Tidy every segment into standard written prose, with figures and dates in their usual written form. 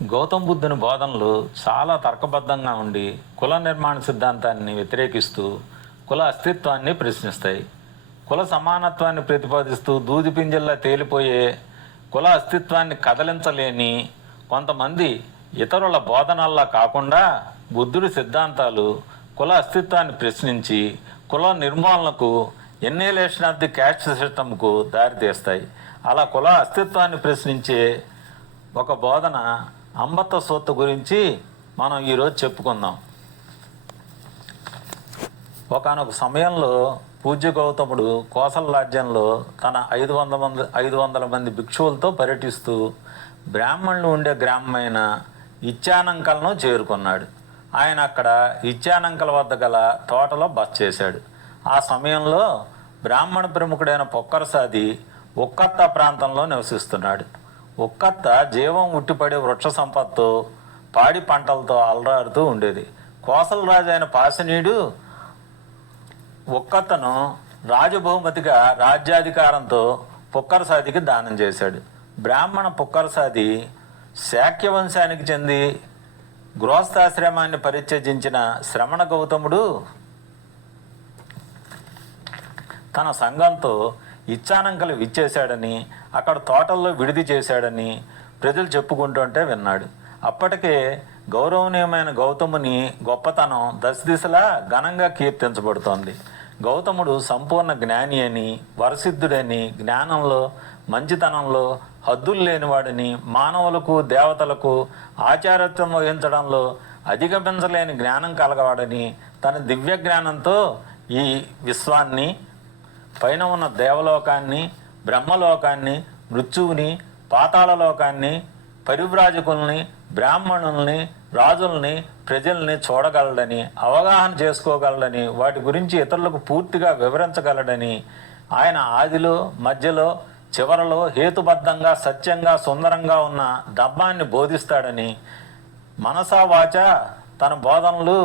గౌతమ బుద్ధుని బోధనలు చాలా తర్కబద్ధంగా ఉండి కుల నిర్మాణ సిద్ధాంతాన్ని వ్యతిరేకిస్తూ కుల అస్తిత్వాన్ని ప్రశ్నిస్తాయి. కుల సమానత్వాన్ని ప్రతిపాదిస్తూ దూది పింజల్లా తేలిపోయే కుల అస్తిత్వాన్ని కదలించలేని కొంతమంది ఇతరుల బోధనల్లా కాకుండా బుద్ధుడి సిద్ధాంతాలు కుల అస్తిత్వాన్ని ప్రశ్నించి కుల నిర్మూలనకు ఎన్నేలేషన్ ఆఫ్ ది క్యాస్ట్ సిస్టమ్కు దారితీస్తాయి. అలా కుల అస్తిత్వాన్ని ప్రశ్నించే ఒక బోధన అంబత్త సూత్త గురించి మనం ఈరోజు చెప్పుకుందాం. ఒకానొక సమయంలో పూజ్య గౌతముడు కోసల రాజ్యంలో తన 500 మంది భిక్షువులతో పర్యటిస్తూ బ్రాహ్మణులు ఉండే గ్రామమైన ఇచ్చానంకలను చేరుకున్నాడు. ఆయన అక్కడ ఇచ్చానంకల వద్ద గల తోటలో బస చేశాడు. ఆ సమయంలో బ్రాహ్మణ ప్రముఖుడైన పొక్కరసాది ఉక్కత్త ప్రాంతంలో నివసిస్తున్నాడు. ఉక్కత్త జీవం ఉట్టిపడే వృక్ష సంపత్తో పాడి పంటలతో అలరారుతూ ఉండేది. కోసల రాజు అయిన పాశనీయుడు ఉక్కత్తను రాజబహుమతిగా రాజ్యాధికారంతో పుక్కరసాదికి దానం చేశాడు. బ్రాహ్మణ పుక్కరసాది శాక్య వంశానికి చెంది గృహస్థాశ్రమాన్ని పరిత్యజించిన శ్రమణ గౌతముడు తన సంఘంతో ఇచ్చానంకలు విచ్చేశాడని అక్కడ తోటల్లో విడిది చేశాడని ప్రజలు చెప్పుకుంటుంటే విన్నాడు. అప్పటికే గౌరవనీయమైన గౌతముని గొప్పతనం దశ దిశలా ఘనంగా కీర్తించబడుతోంది. గౌతముడు సంపూర్ణ జ్ఞాని అని, వరసిద్ధుడని, జ్ఞానంలో మంచితనంలో హద్దులు లేనివాడని, మానవులకు దేవతలకు ఆచారత్వం వహించడంలో అధిగమించలేని జ్ఞానం కలగవాడని, తన దివ్య జ్ఞానంతో ఈ విశ్వాన్ని, పైన ఉన్న దేవలోకాన్ని, బ్రహ్మలోకాన్ని, మృత్యువుని, పాతాళలోకాన్ని, పరివ్రాజకుల్ని, బ్రాహ్మణుల్ని, రాజుల్ని, ప్రజల్ని చూడగలడని, అవగాహన చేసుకోగలడని, వాటి గురించి ఇతరులకు పూర్తిగా వివరించగలడని, ఆయన ఆదిలో, మధ్యలో, చివరలో హేతుబద్ధంగా, సత్యంగా, సుందరంగా ఉన్న ధర్మాన్ని బోధిస్తాడని, మనసా వాచ తన బోధనలు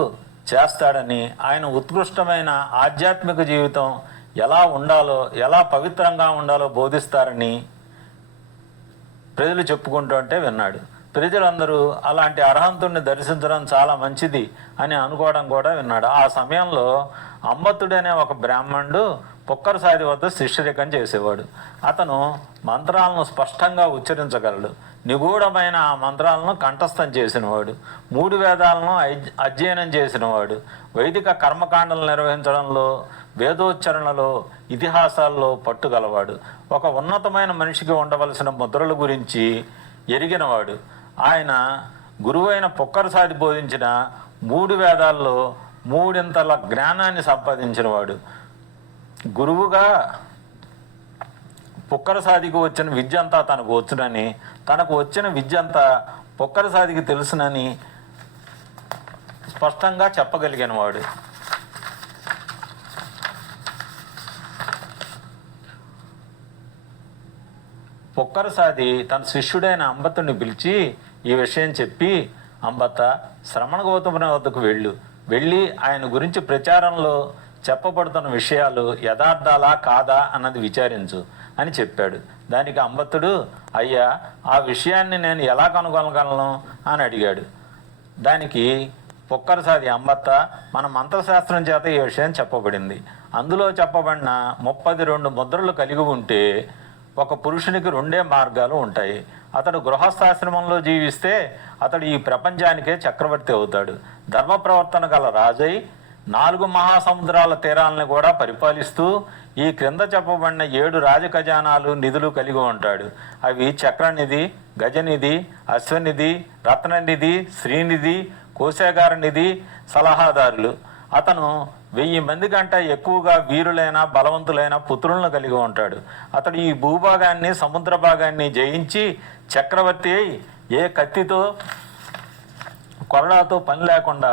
చేస్తాడని, ఆయన ఉత్కృష్టమైన ఆధ్యాత్మిక జీవితం ఎలా ఉండాలో, ఎలా పవిత్రంగా ఉండాలో బోధిస్తారని ప్రజలు చెప్పుకుంటుంటే విన్నాడు. ప్రజలందరూ అలాంటి అర్హంతుడిని దర్శించడం చాలా మంచిది అని అనుకోవడం కూడా విన్నాడు. ఆ సమయంలో అంబత్తుడనే ఒక బ్రాహ్మణుడు పుక్కరసాది వద్ద శిష్యరికం చేసేవాడు. అతను మంత్రాలను స్పష్టంగా ఉచ్చరించగలడు. నిగూఢమైన ఆ మంత్రాలను కంఠస్థం చేసినవాడు. 3 వేదాలను అధ్యయనం చేసినవాడు. వైదిక కర్మకాండలు నిర్వహించడంలో, వేదోచ్చరణలో, ఇతిహాసాల్లో పట్టుగలవాడు. ఒక ఉన్నతమైన మనిషికి ఉండవలసిన ముద్రల గురించి ఎరిగినవాడు. ఆయన గురువైన పుక్కరసాది బోధించిన 3 వేదాల్లో 3 జ్ఞానాన్ని సంపాదించినవాడు. గురువుగా పుక్కరసాదికి వచ్చిన విద్య అంతా తనకు వచ్చునని, తనకు వచ్చిన విద్య అంతా పుక్కరసాదికి తెలుసునని స్పష్టంగా చెప్పగలిగినవాడు. పుక్కరసాది తన శిష్యుడైన అంబత్తుని పిలిచి ఈ విషయం చెప్పి, అంబత్త, శ్రమణ గౌతముని వద్దకు వెళ్ళి ఆయన గురించి ప్రచారంలో చెప్పబడుతున్న విషయాలు యథార్థాలా కాదా అన్నది విచారించు అని చెప్పాడు. దానికి అంబత్తుడు, అయ్యా, ఆ విషయాన్ని నేను ఎలా కనుగొనగలను అని అడిగాడు. దానికి పుక్కరసాది, అంబత్త, మన మంత్రశాస్త్రం చేత ఈ విషయం చెప్పబడింది. అందులో చెప్పబడిన 32 ముద్రలు కలిగి ఉంటే ఒక పురుషునికి 2 మార్గాలు ఉంటాయి. అతడు గృహస్థాశ్రమంలో జీవిస్తే అతడు ఈ ప్రపంచానికే చక్రవర్తి అవుతాడు. ధర్మ ప్రవర్తన గల రాజై 4 మహాసముద్రాల తీరాలను కూడా పరిపాలిస్తూ ఈ క్రింద చెప్పబడిన 7 రాజఖజానాలు, నిధులు కలిగి ఉంటాడు. అవి చక్రనిధి, గజనిధి, అశ్వనిధి, రత్ననిధి, శ్రీనిధి, కోశాగార నిధి, సలహాదారులు. అతను 1000 మంది కంటే ఎక్కువగా వీరులైన, బలవంతులైన పుత్రులను కలిగి ఉంటాడు. అతడు ఈ భూభాగాన్ని, సముద్ర భాగాన్ని జయించి చక్రవర్తి అయి ఏ కత్తితో, కొరడాతో పని లేకుండా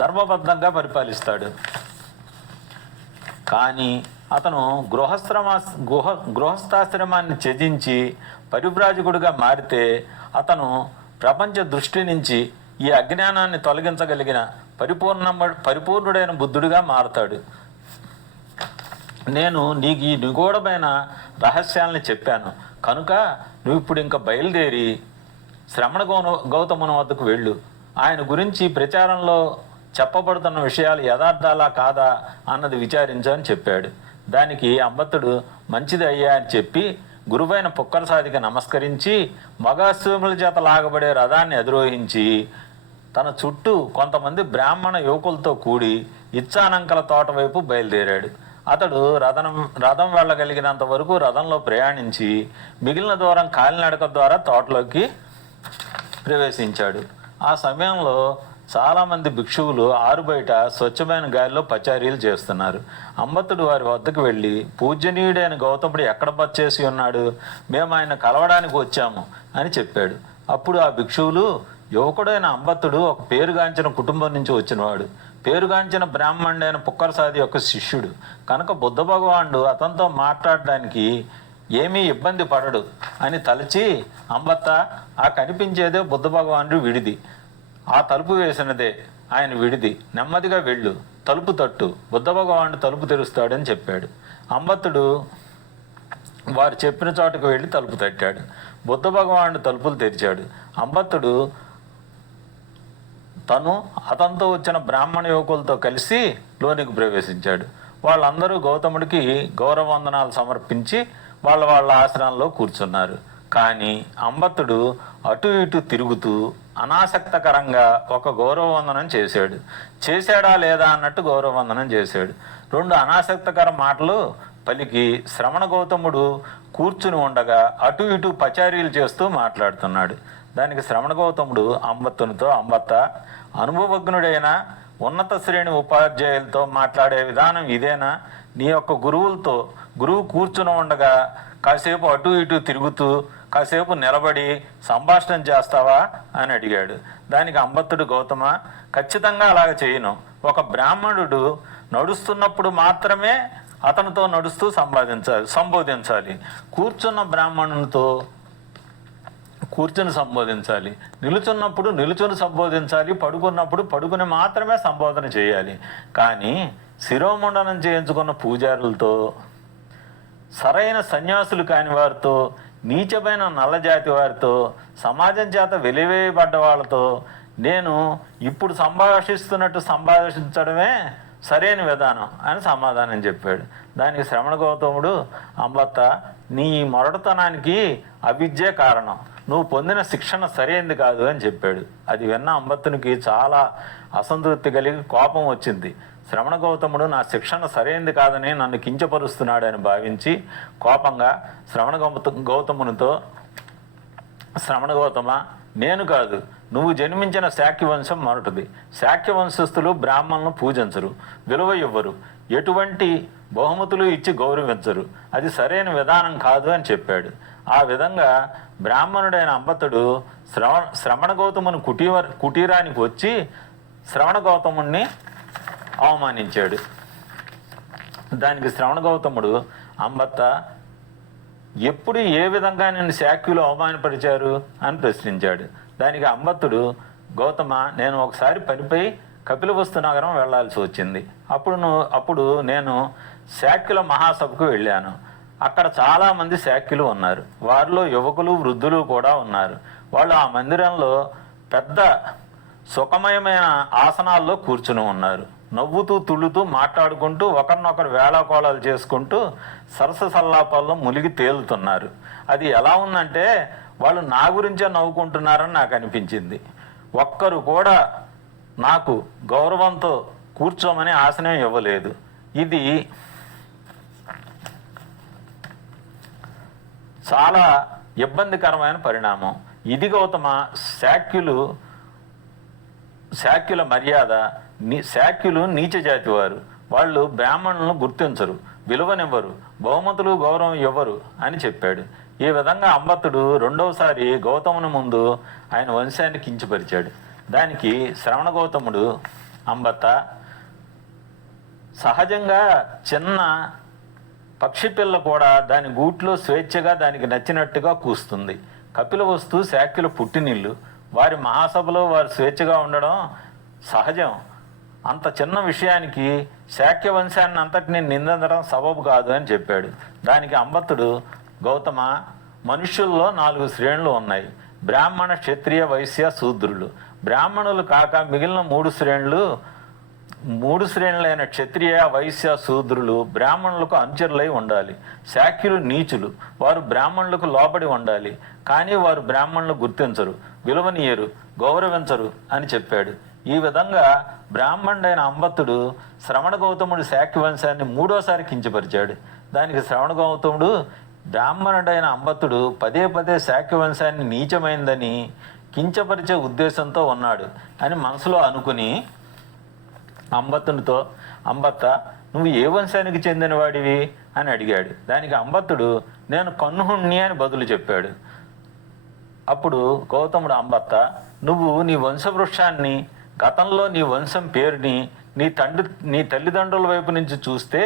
ధర్మబద్ధంగా పరిపాలిస్తాడు. కానీ అతను గృహస్థాశ్రమాన్ని త్యజించి పరివ్రాజకుడిగా మారితే అతను ప్రపంచ దృష్టి నుంచి ఈ అజ్ఞానాన్ని తొలగించగలిగిన పరిపూర్ణుడైన బుద్ధుడిగా మారతాడు. నేను నీకు ఈ నిగూఢమైన రహస్యాలని చెప్పాను కనుక నువ్వు ఇప్పుడు ఇంకా బయలుదేరి శ్రమణ గౌతముని వద్దకు వెళ్ళు, ఆయన గురించి ప్రచారంలో చెప్పబడుతున్న విషయాలు యథార్థాలా కాదా అన్నది విచారించని చెప్పాడు. దానికి అంబత్తుడు మంచిది అయ్యా అని చెప్పి గురువైన పుక్కరసాదికి నమస్కరించి మగాశ్వముల చేత లాగబడే రథాన్ని అధిరోహించి తన చుట్టూ కొంతమంది బ్రాహ్మణ యువకులతో కూడి ఇచ్చానంకల తోట వైపు బయలుదేరాడు. అతడు రథం వెళ్ళగలిగినంత వరకు రథంలో ప్రయాణించి మిగిలిన దూరం కాలినడక ద్వారా తోటలోకి ప్రవేశించాడు. ఆ సమయంలో చాలామంది భిక్షువులు ఆరుబయట స్వచ్ఛమైన గాలిలో పచారీలు చేస్తున్నారు. అంబత్తుడు వారి వద్దకు వెళ్ళి, పూజనీయుడైన గౌతముడు ఎక్కడ బచ్చేసి ఉన్నాడు, మేము ఆయన కలవడానికి వచ్చాము అని చెప్పాడు. అప్పుడు ఆ భిక్షువులు, యువకుడైన అంబత్తుడు ఒక పేరుగాంచిన కుటుంబం నుంచి వచ్చినవాడు, పేరుగాంచిన బ్రాహ్మణుడైన పుక్కరసాది యొక్క శిష్యుడు కనుక బుద్ధ భగవానుడు అతనితో మాట్లాడడానికి ఏమీ ఇబ్బంది పడడు అని తలచి, అంబత్త, ఆ కనిపించేదే బుద్ధ భగవానుడు విడిది, ఆ తలుపు వేసినదే ఆయన విడిది, నెమ్మదిగా వెళ్ళు, తలుపు తట్టు, బుద్ధ భగవానుడు తలుపు తెరుస్తాడని చెప్పాడు. అంబత్తుడు వారు చెప్పిన చోటుకు వెళ్ళి తలుపు తట్టాడు. బుద్ధ భగవానుడు తలుపులు తెరిచాడు. అంబత్తుడు తను అతనితో వచ్చిన బ్రాహ్మణ యువకులతో కలిసి లోనికి ప్రవేశించాడు. వాళ్ళందరూ గౌతముడికి గౌరవవందనాలు సమర్పించి వాళ్ళ ఆశ్రమంలో కూర్చున్నారు. కానీ అంబత్తుడు అటు ఇటు తిరుగుతూ అనాసక్తకరంగా ఒక గౌరవవందనం చేశాడా లేదా అన్నట్టు గౌరవవందనం చేశాడు. 2 అనాసక్తకర మాటలు పలికి శ్రమణ గౌతముడు కూర్చుని ఉండగా అటు ఇటు పచారీలు చేస్తూ మాట్లాడుతున్నాడు. దానికి శ్రమణ గౌతముడు అంబత్తునితో, అంబత్త, అనుభవజ్ఞుడైన ఉన్నత శ్రేణి ఉపాధ్యాయులతో మాట్లాడే విధానం ఇదేనా? నీ యొక్క గురువు కూర్చుని ఉండగా కాసేపు అటు ఇటు తిరుగుతూ కాసేపు నిలబడి సంభాషణ చేస్తావా అని అడిగాడు. దానికి అంబత్తుడు, గౌతమ, ఖచ్చితంగా అలాగ చేయను. ఒక బ్రాహ్మణుడు నడుస్తున్నప్పుడు మాత్రమే అతనితో నడుస్తూ సంబోధించాలి. కూర్చున్న బ్రాహ్మణునితో కూర్చుని సంబోధించాలి, నిలుచున్నప్పుడు నిలుచుని సంబోధించాలి, పడుకున్నప్పుడు పడుకుని మాత్రమే సంబోధన చేయాలి. కానీ శిరోముండనం చేయించుకున్న పూజారులతో, సరైన సన్యాసులు కాని వారితో, నీచమైన నల్లజాతి వారితో, సమాజం చేత వెలివేయబడ్డ వాళ్ళతో నేను ఇప్పుడు సంభాషిస్తున్నట్టు సంభాషించడమే సరైన విధానం అని సమాధానం చెప్పాడు. దానికి శ్రమణ గౌతముడు, అంబత్త, నీ మొరటతనానికి అవిద్యే కారణం, నువ్వు పొందిన శిక్షణ సరైనది కాదు అని చెప్పాడు. అది విన్న అంబత్తునికి చాలా అసంతృప్తి కలిగి కోపం వచ్చింది. శ్రమణ గౌతముడు నా శిక్షణ సరైనది కాదని నన్ను కించపరుస్తున్నాడని భావించి కోపంగా గౌతమునితో, శ్రమణ గౌతమ, నేను కాదు, నువ్వు జన్మించిన శాక్య వంశం మొరటిది. శాక్య వంశస్థులు బ్రాహ్మణులను పూజించరు, విలువ ఇవ్వరు, ఎటువంటి బహుమతులు ఇచ్చి గౌరవించరు, అది సరైన విధానం కాదు అని చెప్పాడు. ఆ విధంగా బ్రాహ్మణుడైన అంబత్తుడు శ్రమణ గౌతముని కుటీరానికి వచ్చి శ్రవణ గౌతముణ్ణి అవమానించాడు. దానికి శ్రవణ గౌతముడు, అంబత్త, ఎప్పుడు ఏ విధంగా నిన్ను శాక్యులు అవమానపరిచారు అని ప్రశ్నించాడు. దానికి అంబత్తుడు, గౌతమ, నేను ఒకసారి పనిపై కపిలవస్తు నగరం వెళ్లాల్సి వచ్చింది. అప్పుడు నేను శాక్యుల మహాసభకు వెళ్ళాను. అక్కడ చాలామంది శాక్యులు ఉన్నారు. వారిలో యువకులు, వృద్ధులు కూడా ఉన్నారు. వాళ్ళు ఆ మందిరంలో పెద్ద సుఖమయమైన ఆసనాల్లో కూర్చుని ఉన్నారు. నవ్వుతూ తుళ్ళుతూ మాట్లాడుకుంటూ ఒకరినొకరు వేళాకోళాలు చేసుకుంటూ సరస సల్లాపాల్లో మునిగి తేలుతున్నారు. అది ఎలా ఉందంటే వాళ్ళు నా గురించే నవ్వుకుంటున్నారని నాకు అనిపించింది. ఒక్కరు కూడా నాకు గౌరవంతో కూర్చోమని ఆసనం ఇవ్వలేదు. ఇది చాలా ఇబ్బందికరమైన పరిణామం. ఇది గౌతమ, శాక్యుల మర్యాద. శాక్యులు నీచ జాతి వారు. వాళ్ళు బ్రాహ్మణులను గుర్తించరు, విలువనివ్వరు, బహుమతులు గౌరవం ఇవ్వరు అని చెప్పాడు. ఈ విధంగా అంబత్తుడు రెండవసారి గౌతముని ముందు ఆయన వంశాన్ని కించపరిచాడు. దానికి శ్రవణ గౌతముడు, అంబత్త, సహజంగా చిన్న పక్షి పిల్ల కూడా దాని గూట్లో స్వేచ్ఛగా దానికి నచ్చినట్టుగా కూస్తుంది. కపిలవస్తు శాక్యుల పుట్టినిల్లు. వారి మహాసభలో వారు స్వేచ్ఛగా ఉండడం సహజం. అంత చిన్న విషయానికి శాక్య వంశాన్ని అంతటిని నిందించడం సబబు కాదు అని చెప్పాడు. దానికి అంబత్తుడు, గౌతమ, మనుష్యుల్లో 4 శ్రేణులు ఉన్నాయి. బ్రాహ్మణ, క్షత్రియ, వైశ్య, శూద్రులు. బ్రాహ్మణులు కాక మిగిలిన మూడు శ్రేణులైన క్షత్రియ, వైశ్య, శూద్రులు బ్రాహ్మణులకు అనుచరులై ఉండాలి. శాక్యులు నీచులు, వారు బ్రాహ్మణులకు లోబడి ఉండాలి. కానీ వారు బ్రాహ్మణులు గుర్తించరు, విలువనీయరు, గౌరవించరు అని చెప్పాడు. ఈ విధంగా బ్రాహ్మణుడైన అంబత్తుడు శ్రవణ గౌతముడు శాక్య వంశాన్ని మూడోసారి కించపరిచాడు. దానికి శ్రవణ గౌతముడు బ్రాహ్మణుడైన అంబత్తుడు పదే పదే శాక్య వంశాన్ని నీచమైందని కించపరిచే ఉద్దేశంతో ఉన్నాడు అని మనసులో అనుకుని అంబత్తునితో, అంబత్త, నువ్వు ఏ వంశానికి చెందినవాడివి అని అడిగాడు. దానికి అంబత్తుడు, నేను కన్నుహుణ్ణి అని బదులు చెప్పాడు. అప్పుడు గౌతముడు, అంబత్త, నువ్వు నీ వంశవృక్షాన్ని, గతంలో నీ వంశం పేరుని, నీ తల్లిదండ్రుల వైపు నుంచి చూస్తే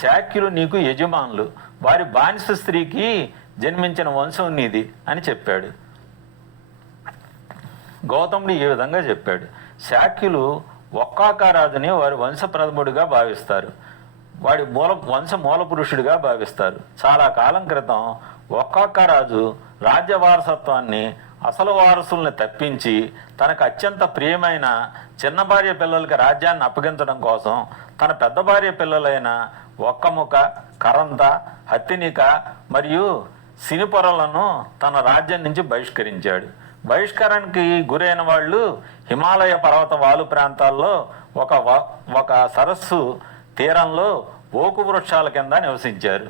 శాక్యులు నీకు యజమానులు, వారి బానిస స్త్రీకి జన్మించిన వంశం నీది అని చెప్పాడు. గౌతముడు ఈ విధంగా చెప్పాడు. శాక్యులు ఒక్కాకరాజుని వారి వంశప్రథముడిగా భావిస్తారు, వాడి వంశ మూల పురుషుడిగా భావిస్తారు. చాలా కాలం క్రితం ఒక్కాకరాజు రాజ్య వారసత్వాన్ని, అసలు వారసుల్ని తప్పించి తనకు అత్యంత ప్రియమైన చిన్న భార్య పిల్లలకి రాజ్యాన్ని అప్పగించడం కోసం తన పెద్ద భార్య పిల్లలైన ఒక్కముక, కరంత, హత్తినిక మరియు సినిపొరలను తన రాజ్యం నుంచి బహిష్కరించాడు. బహిష్కరణకి గురైన వాళ్ళు హిమాలయ పర్వత వాలు ప్రాంతాల్లో ఒక సరస్సు తీరంలో ఓకు వృక్షాల కింద నివసించారు.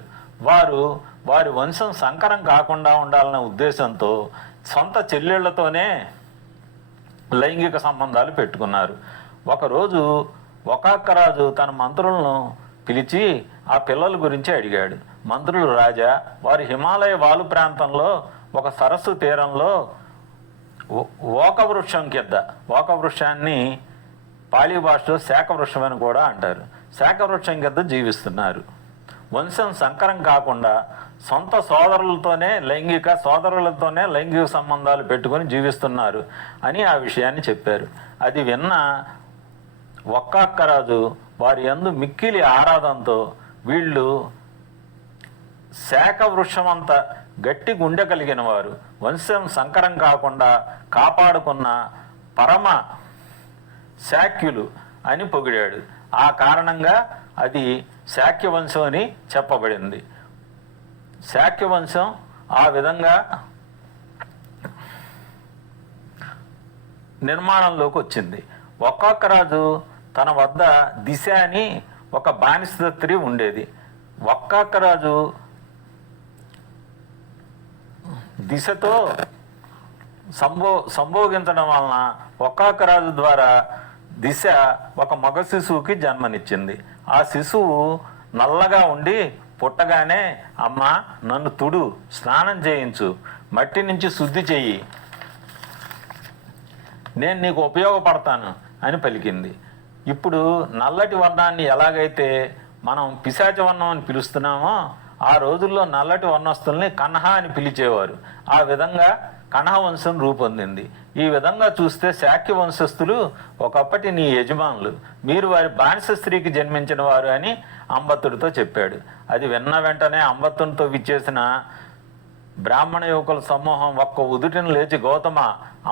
వారి వంశం సంకరం కాకుండా ఉండాలనే ఉద్దేశంతో సొంత చెల్లెళ్లతోనే లైంగిక సంబంధాలు పెట్టుకున్నారు. ఒకరోజు ఒకాకరాజు తన మంత్రులను పిలిచి ఆ పిల్లల గురించి అడిగాడు. మంత్రులు, రాజా, వారి హిమాలయ వాలు ప్రాంతంలో ఒక సరస్సు తీరంలో ఓక వృక్షం కింద, ఓక వృక్షాన్ని పాళీ భాషలో శాఖ వృక్షం అని కూడా అంటారు, శాఖ వృక్షం కింద జీవిస్తున్నారు. వంశం సంకరం కాకుండా సొంత సోదరులతోనే లైంగిక సంబంధాలు పెట్టుకొని జీవిస్తున్నారు అని ఆ విషయాన్ని చెప్పారు. అది విన్న ఒక్కాకరాజు వారి యందు మిక్కిలి ఆరాధనతో, వీళ్ళు శాఖ వృక్షమంత గట్టి గుండె కలిగిన వారు, వంశం సంకరం కాకుండా కాపాడుకున్న పరమ శాక్యులు అని పొగిడాడు. ఆ కారణంగా అది శాక్య వంశం అని చెప్పబడింది. శాక్య వంశం ఆ విధంగా నిర్మాణంలోకి వచ్చింది. ఒక్కాకరాజు తన వద్ద దిశ అని ఒక బానిస స్త్రీ ఉండేది. ఒక్కాకరాజు దిశతో సంభోగించడం వలన ఒక్కాకరాజు ద్వారా దిశ ఒక మగ శిశువుకి జన్మనిచ్చింది. ఆ శిశువు నల్లగా ఉండి పుట్టగానే, అమ్మ, నన్ను తుడు, స్నానం చేయించు, మట్టి నుంచి శుద్ధి చెయ్యి, నేను నీకు ఉపయోగపడతాను అని పలికింది. ఇప్పుడు నల్లటి వర్ణాన్ని ఎలాగైతే మనం పిశాచ వర్ణం అని పిలుస్తున్నామో, ఆ రోజుల్లో నల్లటి వర్ణస్తుల్ని కన్హ అని పిలిచేవారు. ఆ విధంగా కన్హ వంశం రూపొందింది. ఈ విధంగా చూస్తే శాక్య వంశస్థులు ఒకప్పటి నీ యజమానులు, మీరు వారి బానిస స్త్రీకి జన్మించిన వారు అని అంబత్తుడితో చెప్పాడు. అది విన్న వెంటనే అంబత్తునితో విచ్చేసిన బ్రాహ్మణ యువకుల సమూహం ఒక్క ఉదుటిని లేచి, గౌతమ,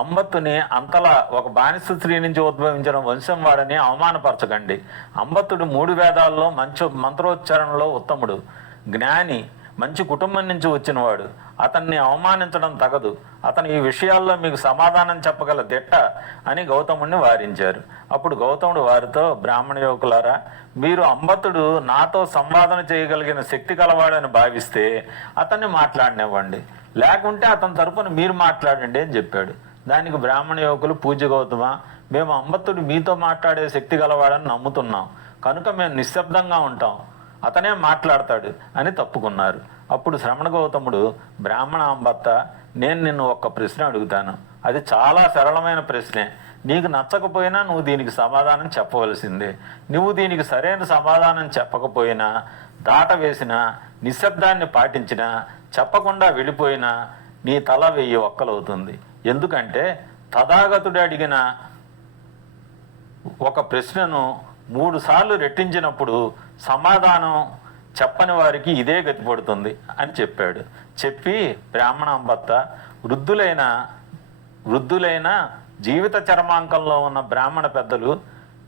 అంబత్తుని అంతలా ఒక బానిస స్త్రీ నుంచి ఉద్భవించిన వంశం వాడని అవమానపరచకండి. అంబత్తుడు 3 వేదాల్లో మంత్రోచ్చారణలో ఉత్తముడు, జ్ఞాని, మంచి కుటుంబం నుంచి వచ్చినవాడు. అతన్ని అవమానించడం తగదు. అతను ఈ విషయాల్లో మీకు సమాధానం చెప్పగల దిట్ట అని గౌతముడిని వారించారు. అప్పుడు గౌతముడు వారితో, బ్రాహ్మణ యువకులారా, మీరు అంబత్తుడు నాతో సంవాదన చేయగలిగిన శక్తి కలవాడని భావిస్తే అతన్ని మాట్లాడనివ్వండి, లేకుంటే అతని తరపున మీరు మాట్లాడండి అని చెప్పాడు. దానికి బ్రాహ్మణ యువకులు, పూజ్య గౌతమ, మేము అంబత్తుడు మీతో మాట్లాడే శక్తి గలవాడని నమ్ముతున్నాం, కనుక మేము నిశ్శబ్దంగా ఉంటాం, అతనే మాట్లాడతాడు అని తప్పుకున్నారు. అప్పుడు శ్రవణ గౌతముడు, బ్రాహ్మణ అంబత్త, నేను నిన్ను ఒక్క ప్రశ్న అడుగుతాను. అది చాలా సరళమైన ప్రశ్నే. నీకు నచ్చకపోయినా నువ్వు దీనికి సమాధానం చెప్పవలసిందే. నువ్వు దీనికి సరైన సమాధానం చెప్పకపోయినా, దాట వేసినా, నిశ్శబ్దాన్ని పాటించినా, చెప్పకుండా వెళ్ళిపోయినా నీ తల 1000 ఒక్కలవుతుంది. ఎందుకంటే తథాగతుడు అడిగిన ఒక ప్రశ్నను 3 సార్లు రెట్టించినప్పుడు సమాధానం చెప్పని వారికి ఇదే గతి పడుతుంది అని చెప్పాడు. చెప్పి, బ్రాహ్మణ అంబత్త, వృద్ధులైన వృద్ధులైన జీవిత చరమాంకంలో ఉన్న బ్రాహ్మణ పెద్దలు,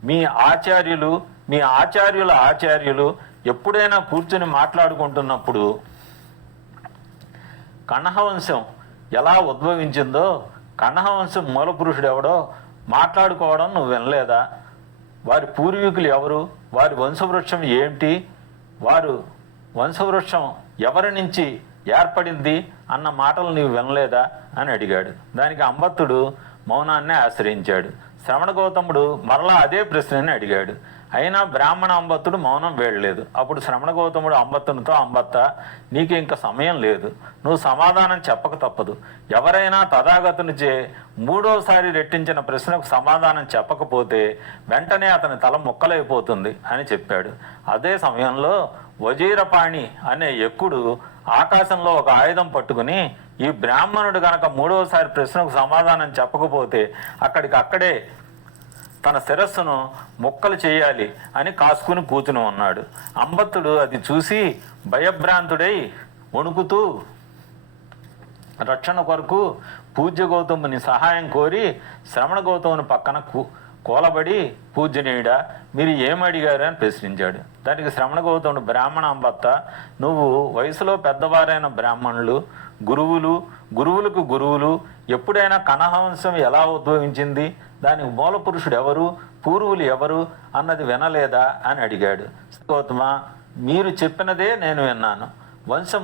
మీ ఆచార్యుల ఆచార్యులు ఎప్పుడైనా కూర్చుని మాట్లాడుకుంటున్నప్పుడు కణహవంశం ఎలా ఉద్భవించిందో, కణహవంశం మూల పురుషుడు ఎవడో మాట్లాడుకోవడం నువ్వు వినలేదా? వారి పూర్వీకులు ఎవరు? వారి వంశవృక్షం ఏమిటి? వారు వంశవృక్షం ఎవరి నుంచి ఏర్పడింది అన్న మాటలు నీవు వినలేదా అని అడిగాడు. దానికి అంబత్తుడు మౌనాన్నే ఆశ్రయించాడు. శ్రవణ గౌతముడు మరలా అదే ప్రశ్నని అడిగాడు. అయినా బ్రాహ్మణ అంబత్తుడు మౌనం వేయలేదు. అప్పుడు శ్రవణ గౌతముడు అంబత్తునితో, అంబత్త, నీకు ఇంక సమయం లేదు, నువ్వు సమాధానం చెప్పక తప్పదు. ఎవరైనా తథాగతునిచే మూడోసారి రెట్టించిన ప్రశ్నకు సమాధానం చెప్పకపోతే వెంటనే అతని తల ముక్కలైపోతుంది అని చెప్పాడు. అదే సమయంలో వజీరపాణి అనే ఎక్కుడు ఆకాశంలో ఒక ఆయుధం పట్టుకుని, ఈ బ్రాహ్మణుడు గనక మూడోసారి ప్రశ్నకు సమాధానం చెప్పకపోతే అక్కడికక్కడే తన శిరస్సును ముక్కలు చేయాలి అని కాసుకుని కూర్చుని ఉన్నాడు. అంబత్తుడు అది చూసి భయభ్రాంతుడై వణుకుతూ రక్షణ కొరకు పూజ్య గౌతముని సహాయం కోరి శ్రవణ గౌతముని పక్కన కూలబడి, పూజ్యనీయుడా, మీరు ఏమడిగారు అని ప్రశ్నించాడు. దానికి శ్రవణ గౌతముడు, బ్రాహ్మణ అంబత్త, నువ్వు వయసులో పెద్దవారైన బ్రాహ్మణులు, గురువులకు గురువులు ఎప్పుడైనా కణహవంశం ఎలా ఉద్భవించింది, దానికి మూల పురుషుడు ఎవరు, పూర్వులు ఎవరు అన్నది వినలేదా అని అడిగాడు. గౌతమ, మీరు చెప్పినదే నేను విన్నాను.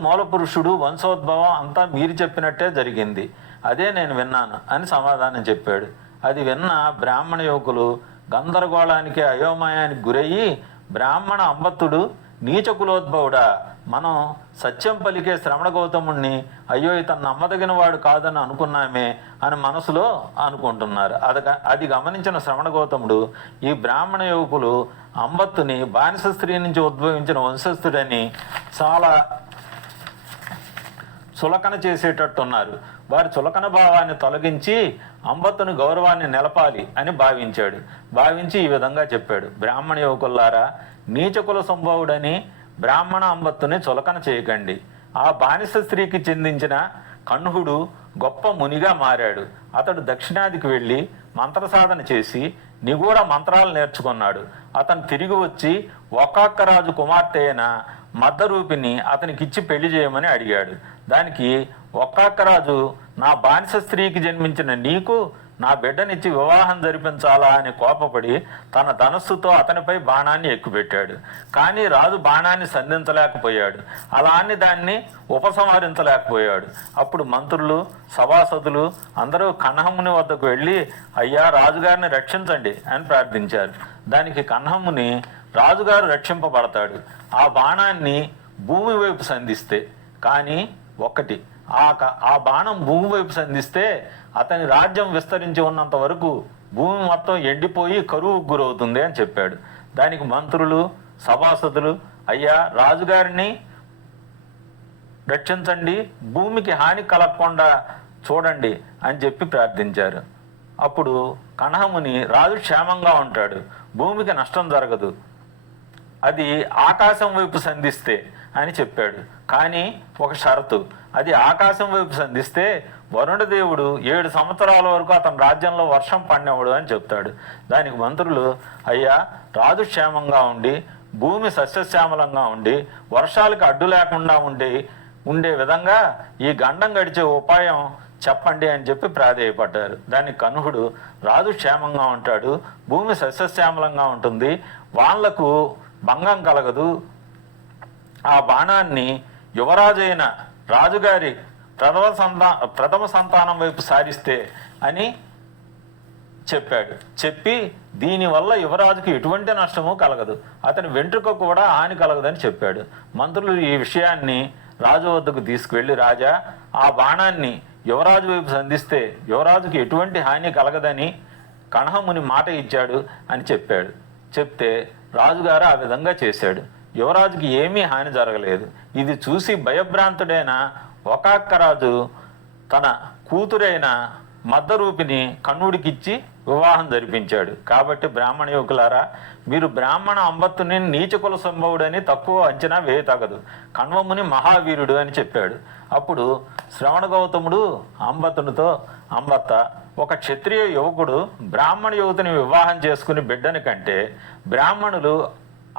మూల పురుషుడు, వంశోద్భవం అంతా మీరు చెప్పినట్టే జరిగింది, అదే నేను విన్నాను అని సమాధానం చెప్పాడు. అది విన్న బ్రాహ్మణ యువకులు గందరగోళానికి, అయోమయానికి గురయ్యి, బ్రాహ్మణ అంబత్తుడు నీచకులోద్భవుడా, మనం సత్యం పలికే శ్రవణ గౌతముణ్ణి అయ్యో ఇతను నమ్మదగిన వాడు కాదని అనుకున్నామే అని మనసులో అనుకుంటున్నారు. అది గమనించిన శ్రవణ గౌతముడు, ఈ బ్రాహ్మణ యువకులు అంబత్తుని బానిస స్త్రీ నుంచి ఉద్భవించిన వంశస్థుడని చాలా చులకన చేసేటట్టున్నారు. వారి చులకన భావాన్ని తొలగించి అంబత్తుని గౌరవాన్ని నిలపాలి అని భావించి ఈ విధంగా చెప్పాడు. బ్రాహ్మణ యువకులారా, నీచకుల సంభవుడని బ్రాహ్మణ అంబత్తుని చులకన చేయకండి. ఆ బానిస స్త్రీకి చెందించిన కణ్హుడు గొప్ప మునిగా మారాడు. అతడు దక్షిణాదికి వెళ్ళి మంత్రసాధన చేసి నిగూఢ మంత్రాలు నేర్చుకున్నాడు. అతను తిరిగి వచ్చి ఒక్కొక్కరాజు కుమార్తె అయిన మద్దరూపిని అతనికిచ్చి పెళ్లి చేయమని అడిగాడు. దానికి ఒక్కొక్కరాజు, నా బానిస స్త్రీకి జన్మించిన నీకు నా బిడ్డనిచ్చి వివాహం జరిపించాలా అని కోపపడి తన ధనస్సుతో అతనిపై బాణాన్ని ఎక్కుపెట్టాడు. కానీ రాజు బాణాన్ని సంధించలేకపోయాడు, అలా అని దాన్ని ఉపసంహరించలేకపోయాడు. అప్పుడు మంత్రులు, సభాసదులు అందరూ కణహముని వద్దకు వెళ్ళి, అయ్యా, రాజుగారిని రక్షించండి అని ప్రార్థించారు. దానికి కణహముని, రాజుగారు రక్షింపబడతాడు ఆ బాణాన్ని భూమి వైపు సంధిస్తే, కానీ ఒకటి, ఆ బాణం భూమి వైపు సంధిస్తే అతని రాజ్యం విస్తరించి ఉన్నంత వరకు భూమి మొత్తం ఎండిపోయి కరువుకు గురవుతుంది అని చెప్పాడు. దానికి మంత్రులు, సభాసదులు, అయ్యా, రాజుగారిని రక్షించండి, భూమికి హాని కలగకుండా చూడండి అని చెప్పి ప్రార్థించారు. అప్పుడు కణహముని, రాజు క్షేమంగా ఉంటాడు, భూమికి నష్టం జరగదు, అది ఆకాశం వైపు సంధిస్తే అని చెప్పాడు. కానీ ఒక షరతు, అది ఆకాశం వైపు సంధిస్తే వరుణదేవుడు 7 సంవత్సరాల వరకు అతని రాజ్యంలో వర్షం పడినవాడు అని చెప్తాడు. దానికి మంత్రులు, అయ్యా, రాజు క్షేమంగా ఉండి భూమి సస్యశ్యామలంగా ఉండి వర్షాలకు అడ్డు లేకుండా ఉండే విధంగా ఈ గండం గడిచే ఉపాయం చెప్పండి అని చెప్పి ప్రాధేయపడ్డారు. దానికి కణ్హుడు, రాజు క్షేమంగా ఉంటాడు, భూమి సస్యశ్యామలంగా ఉంటుంది, వాళ్లకు భంగం కలగదు, ఆ బాణాన్ని యువరాజైన రాజుగారి ప్రథమ సంతానం వైపు సారిస్తే అని చెప్పాడు. చెప్పి దీనివల్ల యువరాజుకి ఎటువంటి నష్టము కలగదు, అతని వెంట్రుక కూడా హాని కలగదని చెప్పాడు. మంత్రులు ఈ విషయాన్ని రాజు వద్దకు తీసుకువెళ్ళి, రాజా, ఆ బాణాన్ని యువరాజు వైపు సంధిస్తే యువరాజుకి ఎటువంటి హాని కలగదని కణహముని మాట ఇచ్చాడు అని చెప్పాడు. చెప్తే రాజుగారు ఆ విధంగా చేశాడు. యువరాజుకి ఏమీ హాని జరగలేదు. ఇది చూసి భయభ్రాంతుడైన ఒక్కొక్కరాజు తన కూతురైన మద్దరూపిని కణ్హుడికిచ్చి వివాహం జరిపించాడు. కాబట్టి బ్రాహ్మణ యువకులారా, మీరు బ్రాహ్మణ అంబత్తుని నీచకుల సంభవుడని తక్కువ అంచనా వేయతగదు, కణ్వముని మహావీరుడు అని చెప్పాడు. అప్పుడు శ్రవణ గౌతముడు అంబత్తునితో, అంబత్త, ఒక క్షత్రియ యువకుడు బ్రాహ్మణ యువతిని వివాహం చేసుకుని బిడ్డని కంటే బ్రాహ్మణులు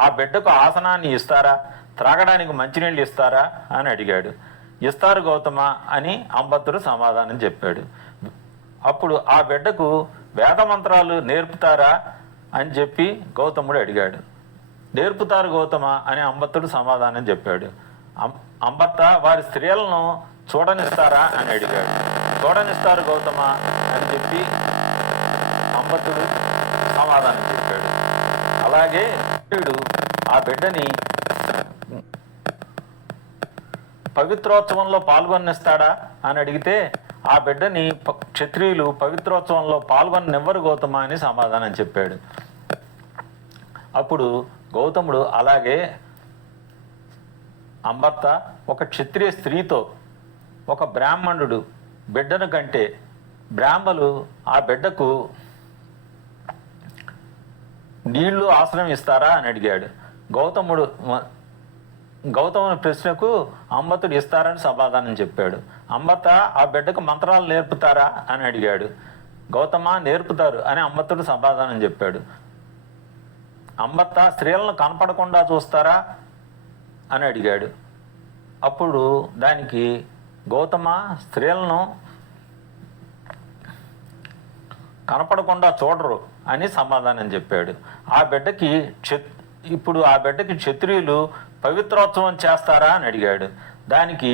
ఆ బిడ్డకు ఆసనాన్ని ఇస్తారా, త్రాగడానికి మంచినీళ్ళు ఇస్తారా అని అడిగాడు. ఇస్తారు గౌతమ అని అంబత్తుడు సమాధానం చెప్పాడు. అప్పుడు ఆ బిడ్డకు వేదమంత్రాలు నేర్పుతారా అని చెప్పి గౌతముడు అడిగాడు. నేర్పుతారు గౌతమ అని అంబత్తుడు సమాధానం చెప్పాడు. అంబత్త, వారి స్త్రీలను చూడనిస్తారా అని అడిగాడు. చూడనిస్తారు గౌతమ అని చెప్పి అంబత్తుడు సమాధానం చెప్పాడు. అలాగే వీడు ఆ బిడ్డని పవిత్రోత్సవంలో పాల్గొనిస్తాడా అని అడిగితే ఆ బిడ్డని క్షత్రియులు పవిత్రోత్సవంలో పాల్గొననివ్వరు గౌతమ అని సమాధానం చెప్పాడు. అప్పుడు గౌతముడు, అలాగే అంబత్త, ఒక క్షత్రియ స్త్రీతో ఒక బ్రాహ్మణుడు బిడ్డను కంటే బ్రాహ్మలు ఆ బిడ్డకు నీళ్లు ఆశ్రయం ఇస్తారా అని అడిగాడు. గౌతముని ప్రశ్నకు అంబత్తుడు ఇస్తారని సమాధానం చెప్పాడు. అంబత్త, ఆ బిడ్డకు మంత్రాలు నేర్పుతారా అని అడిగాడు. గౌతమ, నేర్పుతారు అని అంబత్తుడు సమాధానం చెప్పాడు. అంబత్త, స్త్రీలను కనపడకుండా చూస్తారా అని అడిగాడు. అప్పుడు దానికి గౌతమ, స్త్రీలను కనపడకుండా చూడరు అని సమాధానం చెప్పాడు. ఆ బిడ్డకి క్షత్రియులు పవిత్రోత్సవం చేస్తారా అని అడిగాడు. దానికి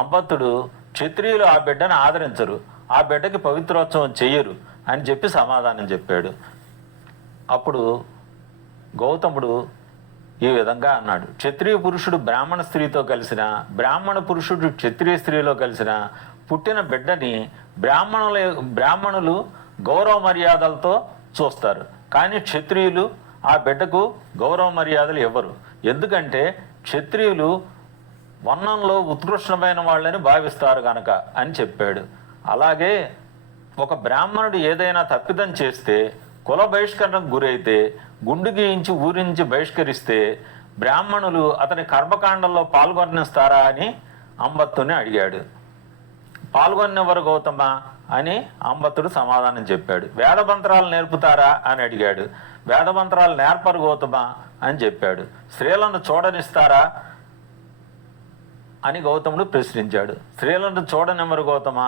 అంబత్తుడు, క్షత్రియులు ఆ బిడ్డను ఆదరించరు, ఆ బిడ్డకి పవిత్రోత్సవం చెయ్యరు అని చెప్పి సమాధానం చెప్పాడు. అప్పుడు గౌతముడు ఈ విధంగా అన్నాడు, క్షత్రియ పురుషుడు బ్రాహ్మణ స్త్రీతో కలిసిన, బ్రాహ్మణ పురుషుడు క్షత్రియ స్త్రీలో కలిసిన పుట్టిన బిడ్డని బ్రాహ్మణులు గౌరవ మర్యాదలతో చూస్తారు, కానీ క్షత్రియులు ఆ బిడ్డకు గౌరవ మర్యాదలు ఇవ్వరు. ఎందుకంటే క్షత్రియులు వర్ణంలో ఉత్కృష్టమైన వాళ్ళని భావిస్తారు కనుక అని చెప్పాడు. అలాగే ఒక బ్రాహ్మణుడు ఏదైనా తప్పిదం చేస్తే, కుల బహిష్కరణకు గురైతే, గుండు గీయించి ఊరి నుంచి బహిష్కరిస్తే బ్రాహ్మణులు అతని కర్మకాండంలో పాల్గొనిస్తారా అని అంబత్తుని అడిగాడు. పాల్గొన్నెవరు గౌతమ అని అంబత్తుడు సమాధానం చెప్పాడు. వేదమంత్రాలు నేర్పుతారా అని అడిగాడు. వేదమంత్రాలు నేర్పరు గౌతమ అని చెప్పాడు. స్త్రీలను చూడనిస్తారా అని గౌతముడు ప్రశ్నించాడు. స్త్రీలను చూడనివ్వరు గౌతమ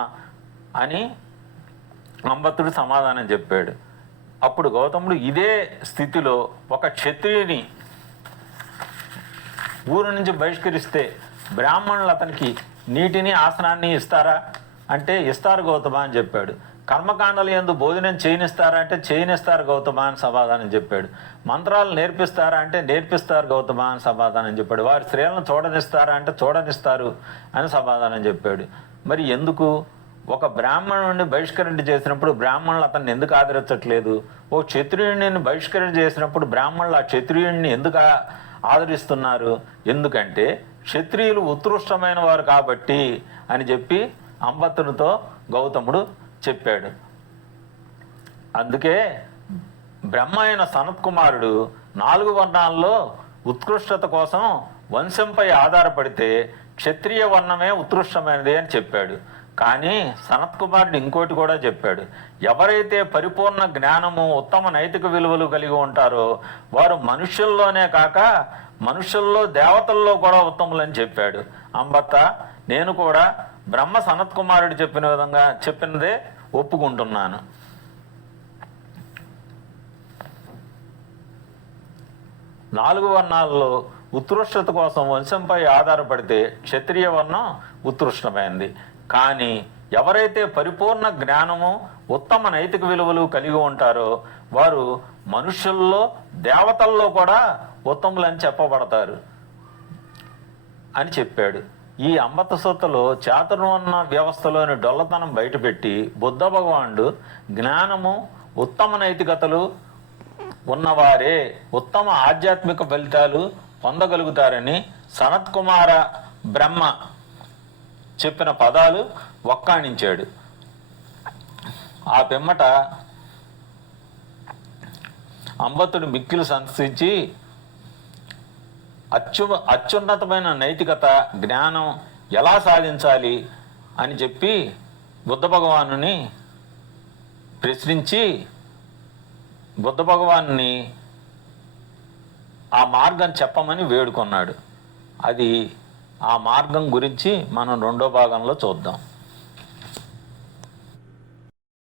అని అంబత్తుడు సమాధానం చెప్పాడు. అప్పుడు గౌతముడు, ఇదే స్థితిలో ఒక క్షత్రియుని ఊరు నుంచి బహిష్కరిస్తే బ్రాహ్మణులు అతనికి నీటిని ఆసనాన్ని ఇస్తారా అంటే ఇస్తారు గౌతమ అని చెప్పాడు. కర్మకాండలు యందు భోజనం చేయనిస్తారా అంటే చేయనిస్తారు గౌతమ అని సమాధానం చెప్పాడు. మంత్రాలు నేర్పిస్తారా అంటే నేర్పిస్తారు గౌతమ అని సమాధానం చెప్పాడు. వారి స్త్రీలను చూడనిస్తారా అంటే చూడనిస్తారు అని సమాధానం చెప్పాడు. మరి ఎందుకు ఒక బ్రాహ్మణుడిని బహిష్కరణ చేసినప్పుడు బ్రాహ్మణులు అతన్ని ఎందుకు ఆదరించట్లేదు? ఓ క్షత్రియుడిని బహిష్కరణ చేసినప్పుడు బ్రాహ్మణులు ఆ క్షత్రియుడిని ఎందుకు ఆదరిస్తున్నారు? ఎందుకంటే క్షత్రియులు ఉత్కృష్టమైన వారు కాబట్టి అని చెప్పి అంబత్తునితో గౌతముడు చెప్పాడు. అందుకే బ్రహ్మ అయిన సనత్కుమారుడు 4 వర్ణాల్లో ఉత్కృష్టత కోసం వంశంపై ఆధారపడితే క్షత్రియ వర్ణమే ఉత్కృష్టమైనది అని చెప్పాడు. కానీ సనత్కుమారుడు ఇంకోటి కూడా చెప్పాడు. ఎవరైతే పరిపూర్ణ జ్ఞానము, ఉత్తమ నైతిక విలువలు కలిగి ఉంటారో వారు మనుష్యుల్లోనే కాక మనుషుల్లో దేవతల్లో కూడా ఉత్తములని చెప్పాడు. అంబత్త, నేను కూడా బ్రహ్మ సనత్కుమారుడు చెప్పిన విధంగా చెప్పినదే ఒప్పుకుంటున్నాను. నాలుగు వర్ణాల్లో ఉత్కృష్టత కోసం వంశంపై ఆధారపడితే క్షత్రియ వర్ణం ఉత్కృష్టమైంది. కానీ ఎవరైతే పరిపూర్ణ జ్ఞానము, ఉత్తమ నైతిక విలువలు కలిగి ఉంటారో వారు మనుషుల్లో దేవతల్లో కూడా ఉత్తములని చెప్పబడతారు అని చెప్పాడు. ఈ అంబత్త సూత్రలో చాతుర్వర్ణ వ్యవస్థలోని డొల్లతనం బయటపెట్టి బుద్ధ భగవానుడు జ్ఞానము, ఉత్తమ నైతికతలు ఉన్నవారే ఉత్తమ ఆధ్యాత్మిక ఫలితాలు పొందగలుగుతారని సనత్కుమార బ్రహ్మ చెప్పిన పదాలు వక్కాణించాడు. ఆ పిమ్మట అంబత్తుడు మిక్కిలు సంతసించి అత్యున్నతమైన నైతికత, జ్ఞానం ఎలా సాధించాలి అని చెప్పి బుద్ధ భగవానుని ప్రశ్నించి బుద్ధ భగవాన్ని ఆ మార్గం చెప్పమని వేడుకున్నాడు. అది ఆ మార్గం గురించి మనం రెండో భాగంలో చూద్దాం.